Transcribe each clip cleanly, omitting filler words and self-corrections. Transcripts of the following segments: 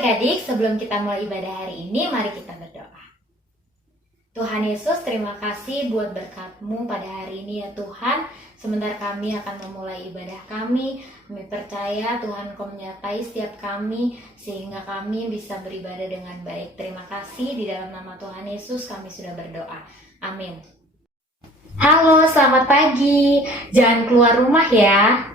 adik-adik, sebelum kita mulai ibadah hari ini, mari kita berdoa. Tuhan Yesus, terima kasih buat berkat-Mu pada hari ini ya Tuhan. Sebentar kami akan memulai ibadah kami. Kami percaya Tuhan Kau menyertai setiap kami, sehingga kami bisa beribadah dengan baik. Terima kasih, di dalam nama Tuhan Yesus kami sudah berdoa. Amin. Halo, selamat pagi. Jangan keluar rumah ya.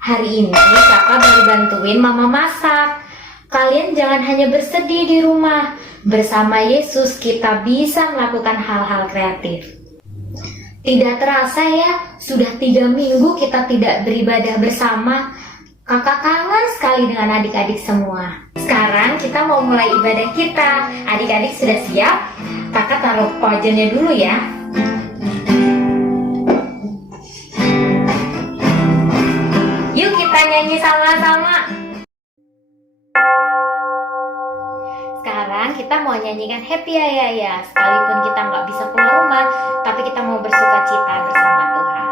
Hari ini kakak baru bantuin mama masak. Kalian jangan hanya bersedih di rumah. Bersama Yesus kita bisa melakukan hal-hal kreatif. Tidak terasa ya, sudah 3 minggu kita tidak beribadah bersama. Kakak kangen sekali dengan adik-adik semua. Sekarang kita mau mulai ibadah kita. Adik-adik sudah siap? Kakak taruh wajannya dulu ya. Yuk kita nyanyi sama-sama. Sekarang kita mau nyanyikan Happy Ya Ya Ya. Sekalipun kita nggak bisa keluar rumah, tapi kita mau bersuka cita bersama Tuhan.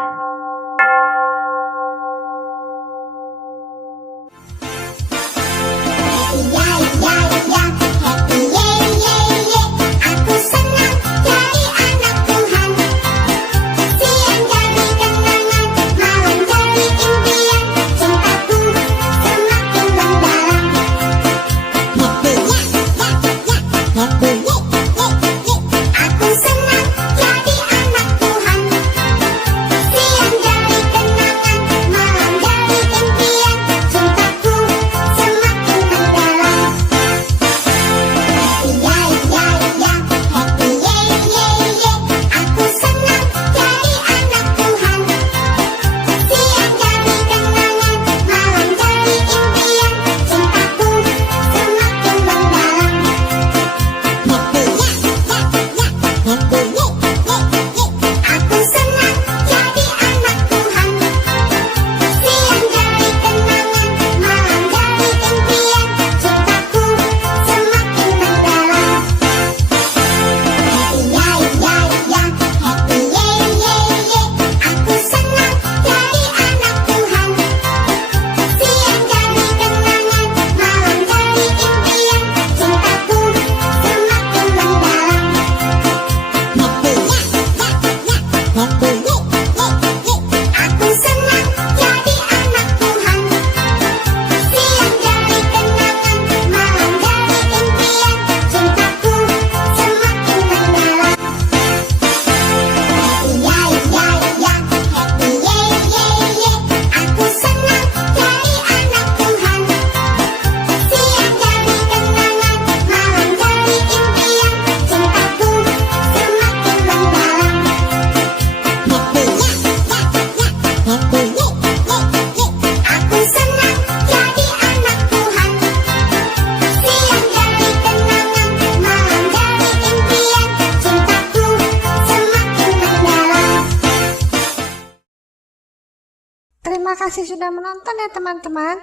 Terima kasih sudah menonton ya teman-teman.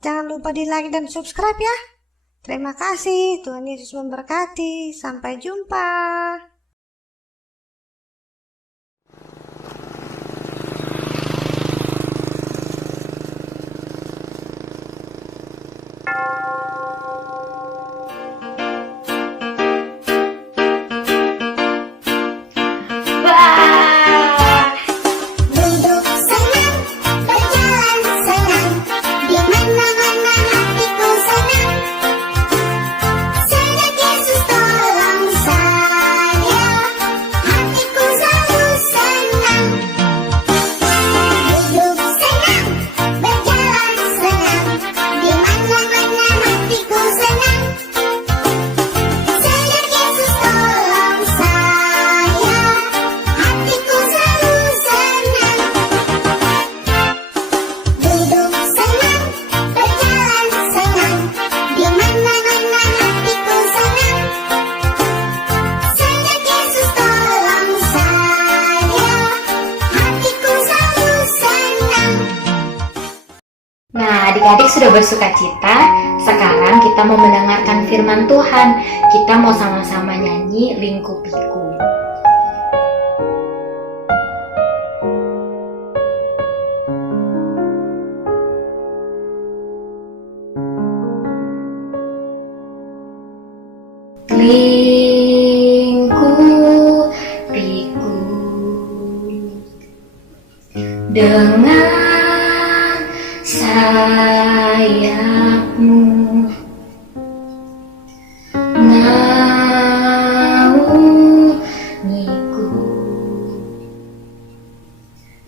Jangan lupa di like dan subscribe ya. Terima kasih, Tuhan Yesus memberkati. Sampai jumpa. Adik-adik sudah bersuka cita. Sekarang kita mau mendengarkan firman Tuhan. Kita mau sama-sama nyanyi Lingkupiku. dengan sayapmu, naungiku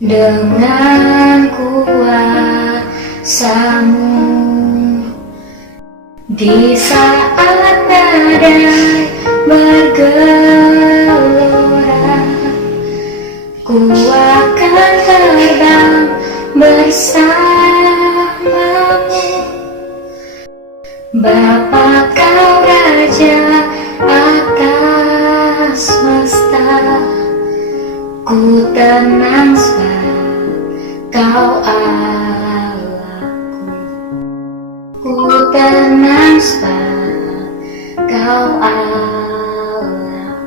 dengan kuasamu. Di saat badai bergelora, ku akan terbang bersamamu. Bapa, kau raja atas semesta, ku tenang sebab kau Allahku. Ku tenang sebab kau Allah.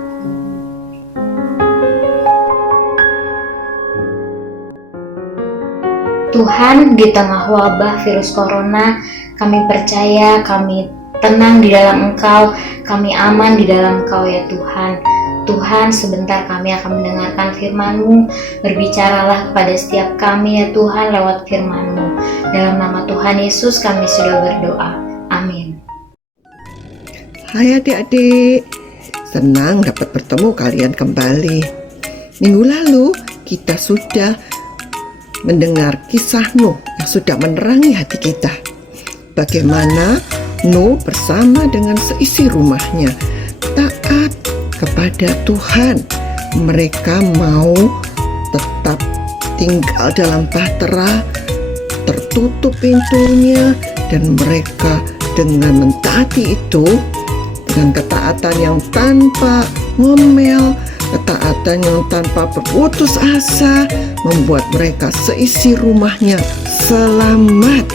Tuhan, di tengah wabah virus corona, kami percaya kami tenang di dalam Engkau, kami aman di dalam Engkau ya Tuhan. Tuhan, sebentar kami akan mendengarkan firman-Mu. Berbicaralah kepada setiap kami ya Tuhan lewat firman-Mu. Dalam nama Tuhan Yesus kami sudah berdoa. Amin. Hai adik-adik, senang dapat bertemu kalian kembali. Minggu lalu kita sudah mendengar kisah Nuh yang sudah menerangi hati kita. Bagaimana Nuh bersama dengan seisi rumahnya taat kepada Tuhan. Mereka mau tetap tinggal dalam bahtera, tertutup pintunya, dan mereka dengan mentaati itu, dengan ketaatan yang tanpa ngomel, ketaatan yang tanpa berputus asa, membuat mereka seisi rumahnya selamat.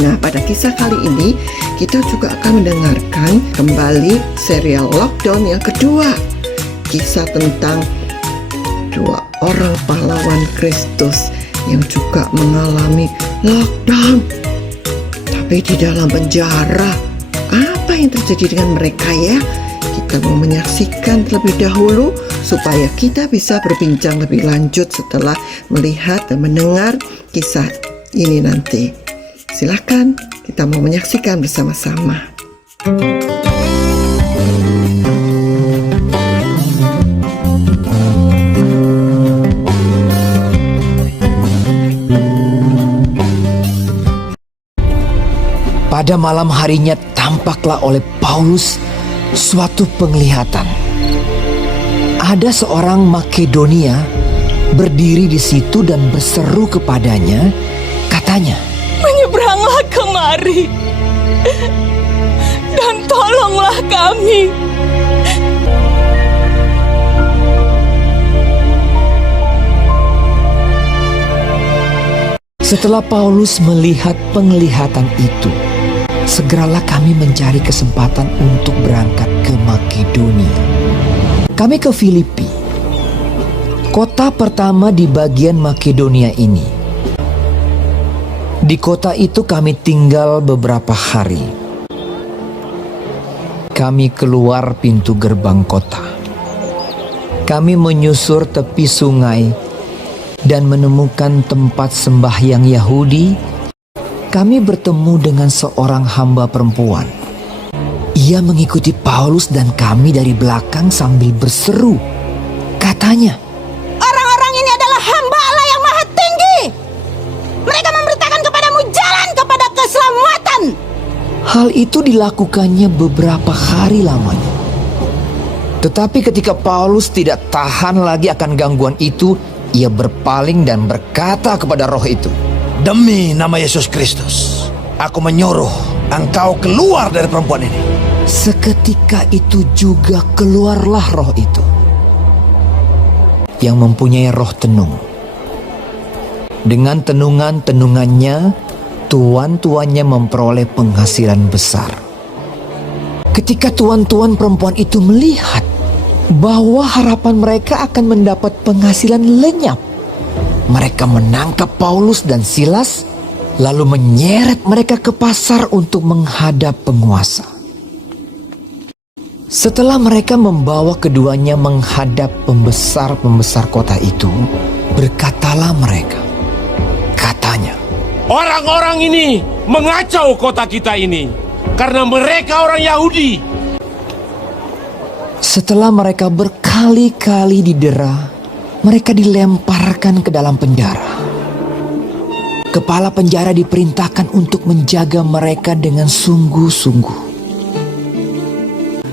Nah, pada kisah kali ini kita juga akan mendengarkan kembali serial Lockdown yang kedua. Kisah tentang dua orang pahlawan Kristus yang juga mengalami lockdown, tapi di dalam penjara. Apa yang terjadi dengan mereka ya? Kita mau menyaksikan terlebih dahulu supaya kita bisa berbincang lebih lanjut setelah melihat dan mendengar kisah ini nanti. Silakan, kita mau menyaksikan bersama-sama. Pada malam harinya tampaklah oleh Paulus suatu penglihatan. Ada seorang Makedonia berdiri di situ dan berseru kepadanya, katanya, "Menyeberanglah kemari dan tolonglah kami." Setelah Paulus melihat penglihatan itu, segeralah kami mencari kesempatan untuk berangkat ke Makedonia. Kami ke Filipi, kota pertama di bagian Makedonia ini. Di kota itu kami tinggal beberapa hari. Kami keluar pintu gerbang kota. Kami menyusur tepi sungai dan menemukan tempat sembahyang Yahudi. Kami bertemu dengan seorang hamba perempuan. Ia mengikuti Paulus dan kami dari belakang sambil berseru. Katanya, "Orang-orang ini adalah hamba Allah yang Maha Tinggi. Mereka memberitakan kepadamu jalan kepada keselamatan." hal itu dilakukannya beberapa hari lamanya. Tetapi ketika Paulus tidak tahan lagi akan gangguan itu, ia berpaling dan berkata kepada roh itu, "Demi nama Yesus Kristus, aku menyuruh engkau keluar dari perempuan ini." Seketika itu juga keluarlah roh itu, yang mempunyai roh tenung. Dengan tenungan-tenungannya, tuan-tuannya memperoleh penghasilan besar. Ketika tuan-tuan perempuan itu melihat bahwa harapan mereka akan mendapat penghasilan lenyap, mereka menangkap Paulus dan Silas, lalu menyeret mereka ke pasar untuk menghadap penguasa. Setelah mereka membawa keduanya menghadap pembesar-pembesar kota itu, berkatalah mereka. Katanya, Orang-orang ini mengacau kota kita ini karena mereka orang Yahudi. setelah mereka berkali-kali didera, mereka dilemparkan ke dalam penjara. Kepala penjara diperintahkan untuk menjaga mereka dengan sungguh-sungguh.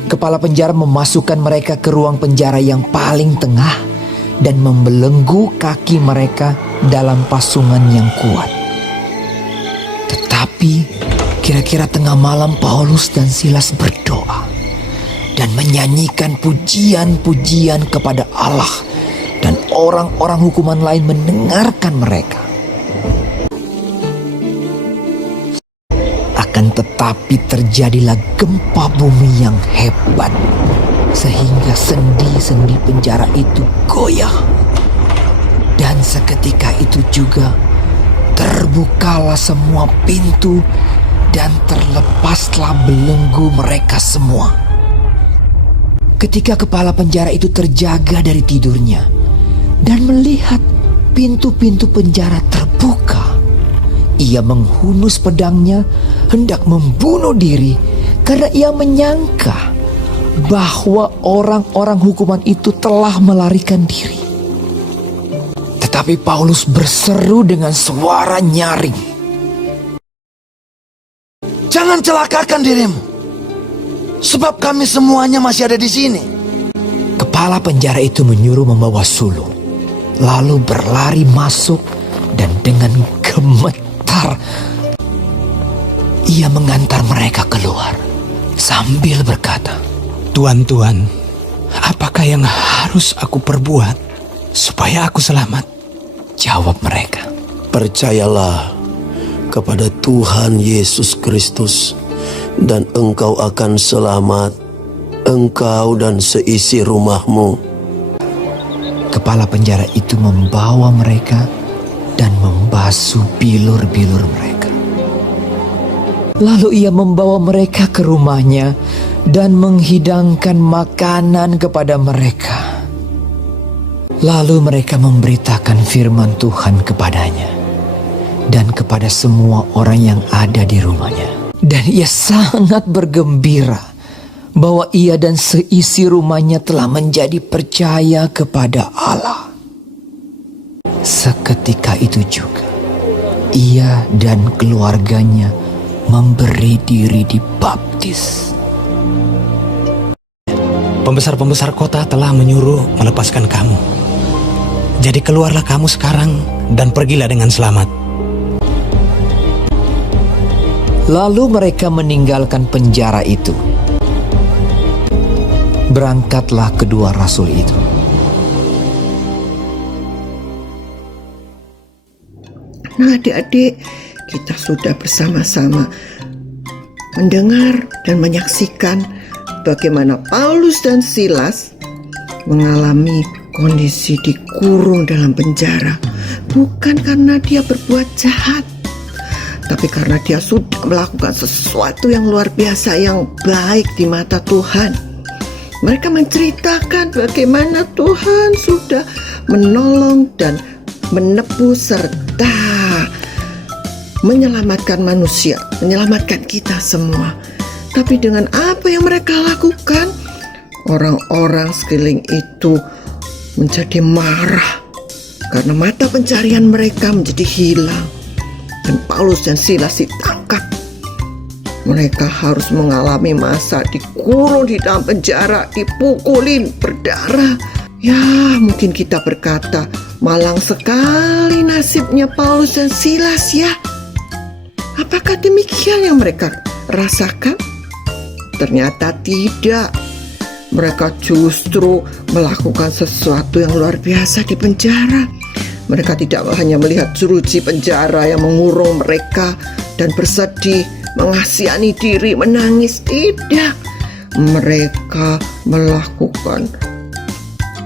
Kepala penjara memasukkan mereka ke ruang penjara yang paling tengah dan membelenggu kaki mereka dalam pasungan yang kuat. Tetapi kira-kira tengah malam Paulus dan Silas berdoa dan menyanyikan pujian-pujian kepada Allah, dan orang-orang hukuman lain mendengarkan mereka. Akan tetapi terjadilah gempa bumi yang hebat, sehingga sendi-sendi penjara itu goyah. Dan seketika itu juga terbukalah semua pintu dan terlepaslah belenggu mereka semua. Ketika kepala penjara itu terjaga dari tidurnya dan melihat pintu-pintu penjara terbuka, ia menghunus pedangnya hendak membunuh diri karena ia menyangka bahwa orang-orang hukuman itu telah melarikan diri. Tetapi Paulus berseru dengan suara nyaring, Jangan celakakan dirimu, sebab kami semuanya masih ada di sini. Kepala penjara itu menyuruh membawa sulung, lalu berlari masuk dan dengan gemetar ia mengantar mereka keluar sambil berkata, Tuan, apakah yang harus aku perbuat supaya aku selamat? Jawab mereka, Percayalah kepada Tuhan Yesus Kristus, dan engkau akan selamat, engkau dan seisi rumahmu. Kepala penjara itu membawa mereka dan membasuh bilur-bilur mereka. Lalu ia membawa mereka ke rumahnya dan menghidangkan makanan kepada mereka. Lalu mereka memberitakan firman Tuhan kepadanya dan kepada semua orang yang ada di rumahnya. Dan ia sangat bergembira bahwa ia dan seisi rumahnya telah menjadi percaya kepada Allah. Seketika itu juga ia dan keluarganya memberi diri dibaptis. Pembesar-pembesar kota telah menyuruh melepaskan kamu. Jadi keluarlah kamu sekarang dan pergilah dengan selamat. Lalu mereka meninggalkan penjara itu. Berangkatlah kedua rasul itu. Nah, adik-adik, kita sudah bersama-sama mendengar dan menyaksikan bagaimana Paulus dan Silas mengalami kondisi dikurung dalam penjara. Bukan karena dia berbuat jahat, tapi karena dia sudah melakukan sesuatu yang luar biasa, yang baik di mata Tuhan. Mereka menceritakan bagaimana Tuhan sudah menolong dan menebus serta menyelamatkan manusia, menyelamatkan kita semua. Tapi dengan apa yang mereka lakukan, orang-orang sekeliling itu menjadi marah karena mata pencarian mereka menjadi hilang. Dan Paulus dan Silas ditangkap. Mereka harus mengalami masa dikurung di dalam penjara, dipukulin, berdarah. Ya, mungkin kita berkata, malang sekali nasibnya Paulus dan Silas ya. Apakah demikian yang mereka rasakan? Ternyata tidak. Mereka justru melakukan sesuatu yang luar biasa di penjara. Mereka tidak hanya melihat jeruji penjara yang mengurung mereka dan bersedih, mengasihani diri, menangis. Tidak. Mereka melakukan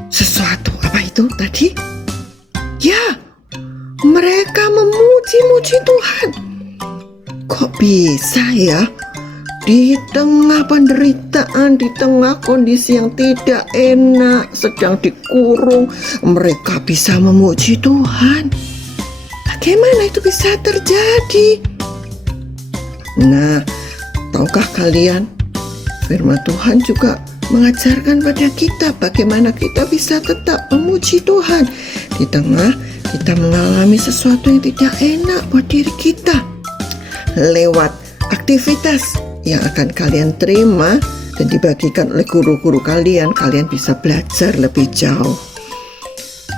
sesuatu. Apa itu tadi? Ya, mereka memuji-muji Tuhan. Kok bisa ya di tengah penderitaan, di tengah kondisi yang tidak enak, sedang dikurung, mereka bisa memuji Tuhan. Bagaimana itu bisa terjadi? Nah, tahukah kalian, firman Tuhan juga mengajarkan pada kita bagaimana kita bisa tetap memuji Tuhan di tengah kita mengalami sesuatu yang tidak enak buat diri kita. Lewat aktivitas yang akan kalian terima dan dibagikan oleh guru-guru kalian, kalian bisa belajar lebih jauh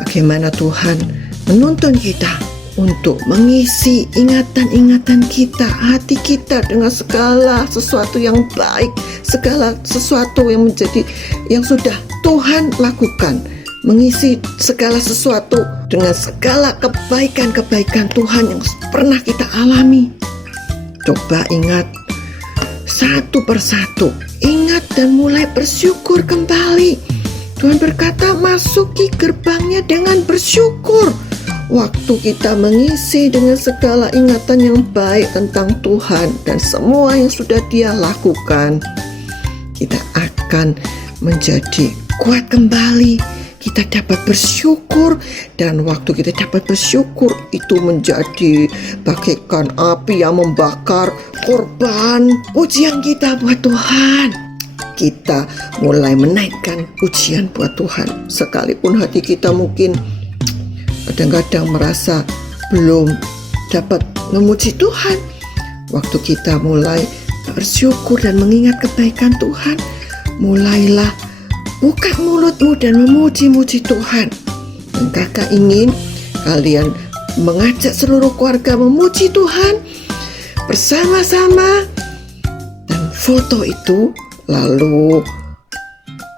bagaimana Tuhan menuntun kita untuk mengisi ingatan-ingatan kita, hati kita dengan segala sesuatu yang baik, segala sesuatu yang sudah Tuhan lakukan, mengisi segala sesuatu dengan segala kebaikan-kebaikan Tuhan yang pernah kita alami. Coba ingat satu persatu, ingat dan mulai bersyukur kembali. Tuhan berkata, masuki gerbangnya dengan bersyukur. Waktu kita mengisi dengan segala ingatan yang baik tentang Tuhan dan semua yang sudah Dia lakukan, kita akan menjadi kuat kembali. Kita dapat bersyukur, dan waktu kita dapat bersyukur itu menjadi bagaikan api yang membakar korban pujian kita buat Tuhan. Kita mulai menaikkan pujian buat Tuhan, sekalipun hati kita mungkin kadang-kadang merasa belum dapat memuji Tuhan. Waktu kita mulai bersyukur dan mengingat kebaikan Tuhan, mulailah buka mulutmu dan memuji-muji Tuhan. Dan kakak ingin kalian mengajak seluruh keluarga memuji Tuhan bersama-sama, dan foto itu lalu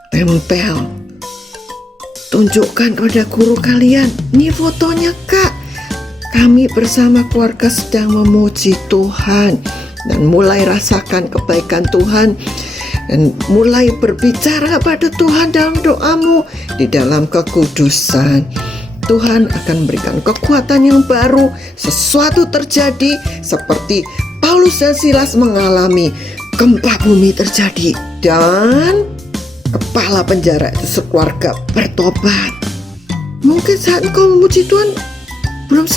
tempel, tunjukkan kepada guru kalian, ini fotonya kak, kami bersama keluarga sedang memuji Tuhan. Dan mulai rasakan kebaikan Tuhan dan mulai berbicara pada Tuhan dalam doamu di dalam kekudusan. Tuhan akan memberikan kekuatan yang baru. Sesuatu terjadi seperti Paulus dan Silas mengalami gempa bumi terjadi, dan kepala penjara itu sekeluarga bertobat. Mungkin saat engkau memuji Tuhan belum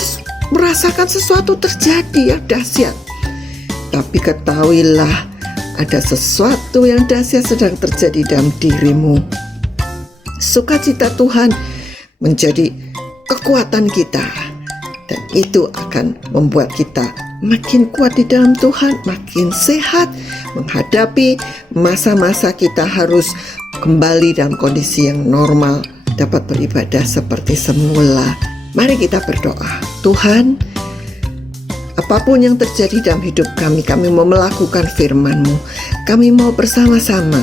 merasakan sesuatu terjadi yang dahsyat, tapi ketahuilah ada sesuatu yang dahsyat sedang terjadi dalam dirimu. Sukacita Tuhan menjadi kekuatan kita, dan itu akan membuat kita makin kuat di dalam Tuhan, makin sehat menghadapi masa-masa kita harus kembali dalam kondisi yang normal, dapat beribadah seperti semula. Mari kita berdoa. Tuhan, apapun yang terjadi dalam hidup kami mau melakukan firman-Mu. Kami mau bersama-sama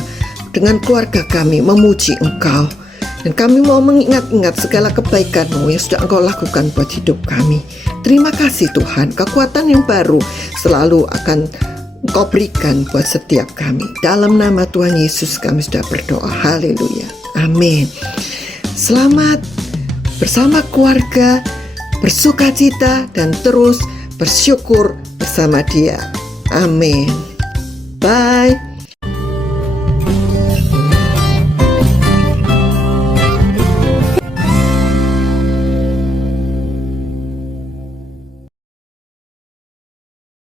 dengan keluarga kami memuji Engkau. Dan kami mau mengingat-ingat segala kebaikan-Mu yang sudah Engkau lakukan buat hidup kami. Terima kasih Tuhan, kekuatan yang baru selalu akan Engkau berikan buat setiap kami. Dalam nama Tuhan Yesus kami sudah berdoa. Haleluya. Amin. Selamat bersama keluarga, bersukacita dan terus bersyukur bersama Dia. Amin. Bye.